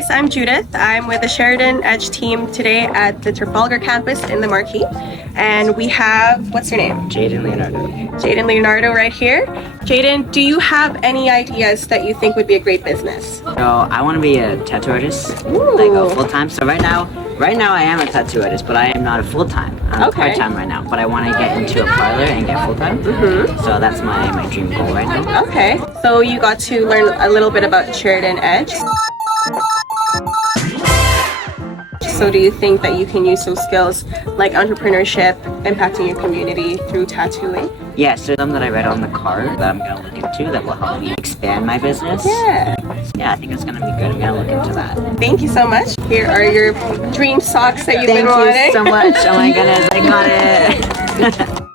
guys, I'm Judith. I'm with the Sheridan Edge team today at the Trafalgar campus in the Marquee. And we have, what's your name? Jaden Leonardo. Jaden Leonardo right here. Jaden, do you have any ideas that you think would be a great business? So I want to be a tattoo artist, Ooh. like a full-time. So right now I am a tattoo artist, but I am not a full-time. I'm Okay. part-time right now, but I want to get into a parlor and get full-time. So that's my dream goal right now. Okay, so you got to learn a little bit about Sheridan Edge. So do you think that you can use those skills like entrepreneurship, impacting your community through tattooing? Yeah, so some that I read on the card that I'm going to look into that will help me expand my business. Yeah. Yeah, I think it's going to be good. I'm going to look into that. Thank you so much. Here are your dream socks that you've been wanting. Thank you so much. Oh my goodness, I got it.